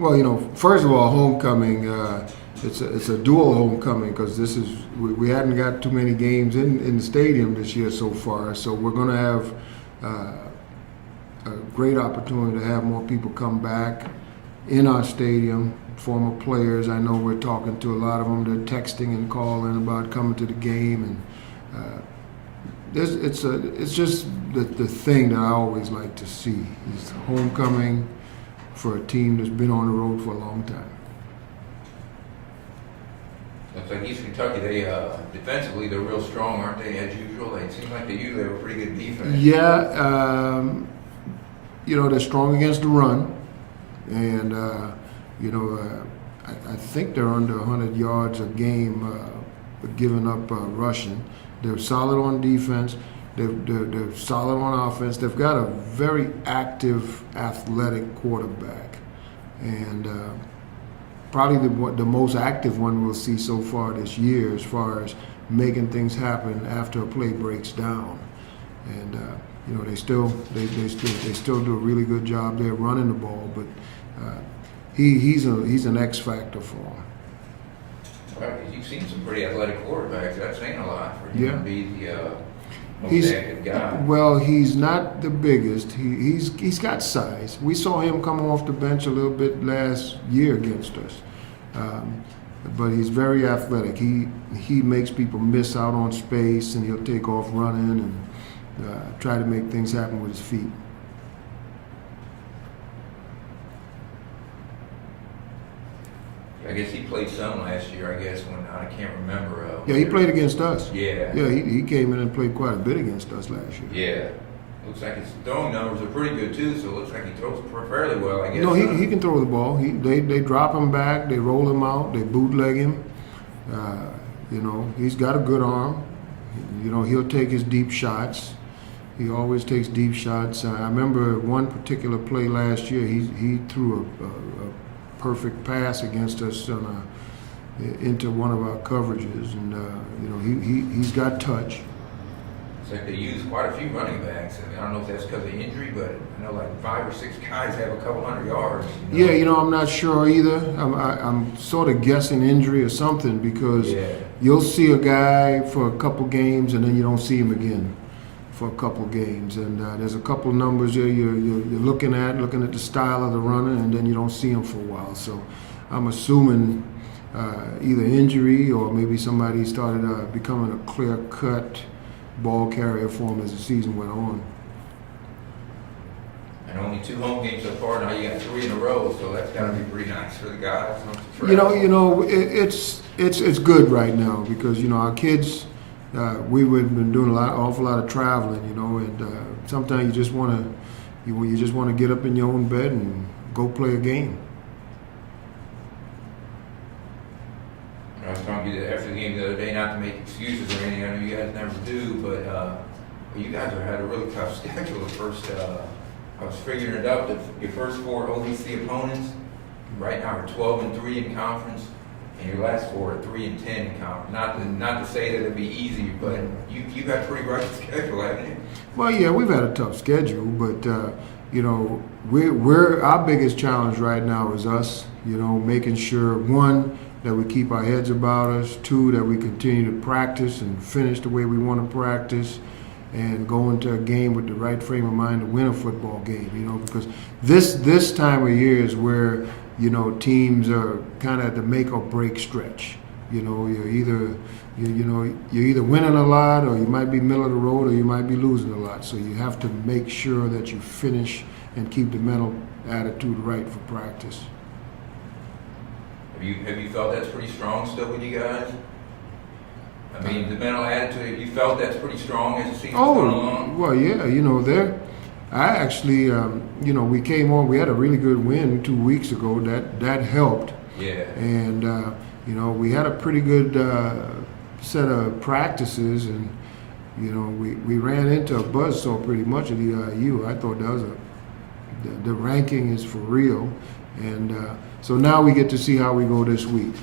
Well, first of all, homecoming. It's a dual homecoming because we hadn't got too many games in the stadium this year so far. So we're going to have a great opportunity to have more people come back in our stadium. Former players, I know we're talking to a lot of them. They're texting and calling about coming to the game, and it's just the thing that I always like to see is homecoming for a team that's been on the road for a long time. Looks like East Kentucky, they defensively they're real strong, aren't they? As usual, they seem like they usually have a pretty good defense. Yeah, they're strong against the run, and I think they're under 100 yards a game, giving up rushing. They're solid on defense. They're solid on offense. They've got a very active, athletic quarterback, and probably the most active one we'll see so far this year, as far as making things happen after a play breaks down. And they still do a really good job there running the ball, but he's an X factor for them. Well, you've seen some pretty athletic quarterbacks. That's saying a lot for him to be the most active guy. Well, he's not the biggest. He's got size. We saw him come off the bench a little bit last year against us, but he's very athletic. He makes people miss out on space, and he'll take off running and try to make things happen with his feet. I guess he played some last year. I guess when I can't remember. Yeah, he played against us. Yeah. Yeah, he came in and played quite a bit against us last year. Yeah. Looks like his throwing numbers are pretty good too. So it looks like he throws fairly well. I guess. No, he can throw the ball. They drop him back. They roll him out. They bootleg him. He's got a good arm. He'll take his deep shots. He always takes deep shots. I remember one particular play last year. He threw a perfect pass against us into one of our coverages, and he's got touch. It's like they use quite a few running backs. I mean, I don't know if that's because of injury, but I know like 5 or 6 guys have a couple hundred yards. Yeah, I'm not sure either. I'm sort of guessing injury or something, because you'll see a guy for a couple games and then you don't see him again for a couple games, and there's a couple numbers there you're looking at the style of the runner, and then you don't see him for a while. So I'm assuming either injury or maybe somebody started becoming a clear-cut ball carrier for him as the season went on. And only 2 home games so far. Now you got 3 in a row, so that's got to be pretty nice for the guys. It's good right now because our kids. We've been doing awful lot of traveling, and sometimes you just want to get up in your own bed and go play a game. I was talking to you after the game the other day, not to make excuses or anything. I know you guys never do, but you guys have had a really tough schedule. The first, I was figuring it out. Your first 4 OVC opponents right now are 12-3 in conference. And your last 4 are 3-10 in conference. Not to say that it'd be easy, but you've got a pretty rough schedule, haven't you? Well, yeah, we've had a tough schedule, but we're our biggest challenge right now is us. Making sure, 1, that we keep our heads about us. 2, that we continue to practice and finish the way we want to practice, and go into a game with the right frame of mind to win a football game. Because this time of year is where teams are kind of at the make or break stretch. You're either winning a lot, or you might be middle of the road, or you might be losing a lot. So you have to make sure that you finish and keep the mental attitude right for practice. Have you felt that's pretty strong still with you guys? I mean, the mental attitude. You felt that's pretty strong as the season's going along. Well, yeah. I actually, we came on. We had a really good win 2 weeks ago. That helped. Yeah. And we had a pretty good set of practices, and we ran into a buzzsaw pretty much at EIU. I thought that was the ranking is for real, and so now we get to see how we go this week.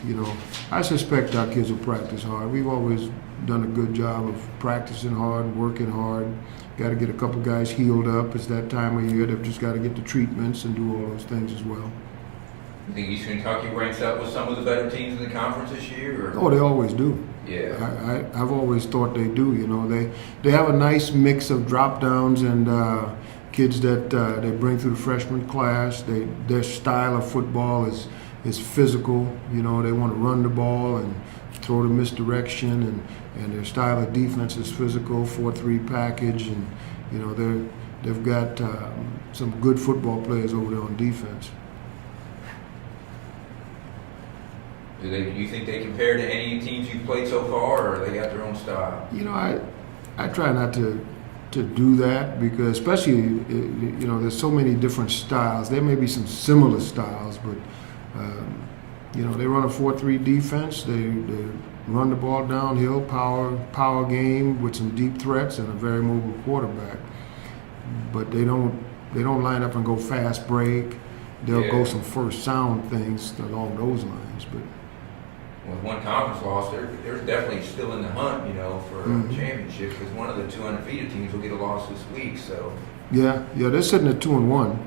I suspect our kids will practice hard. We've always done a good job of practicing hard, working hard. Got to get a couple guys healed up. It's that time of year. They've just got to get the treatments and do all those things as well. You think Eastern Kentucky ranks up with some of the better teams in the conference this year? Or? Oh, they always do. Yeah. I've always thought they do. You know, they have a nice mix of drop downs and kids that they bring through the freshman class. Their style of football is physical. You know, they want to run the ball and throw the misdirection, and their style of defense is physical, 4-3 package, and you know they've got some good football players over there on defense. Do you think they compare to any teams you've played so far, or they got their own style? You know, I try not to do that because especially you know there's so many different styles. There may be some similar styles, but you know they run a 4-3 defense. They run the ball downhill, power game with some deep threats and a very mobile quarterback. But they don't line up and go fast break. They'll go some first sound things along those lines, but. With one conference loss, they're definitely still in the hunt, you know, for a championship because one of the two undefeated teams will get a loss this week. So Yeah, they're sitting at 2-1.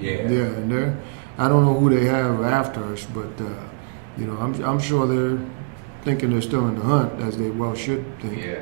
Yeah, and I don't know who they have after us, but you know, I'm sure they're thinking they're still in the hunt, as they well should think. yeah.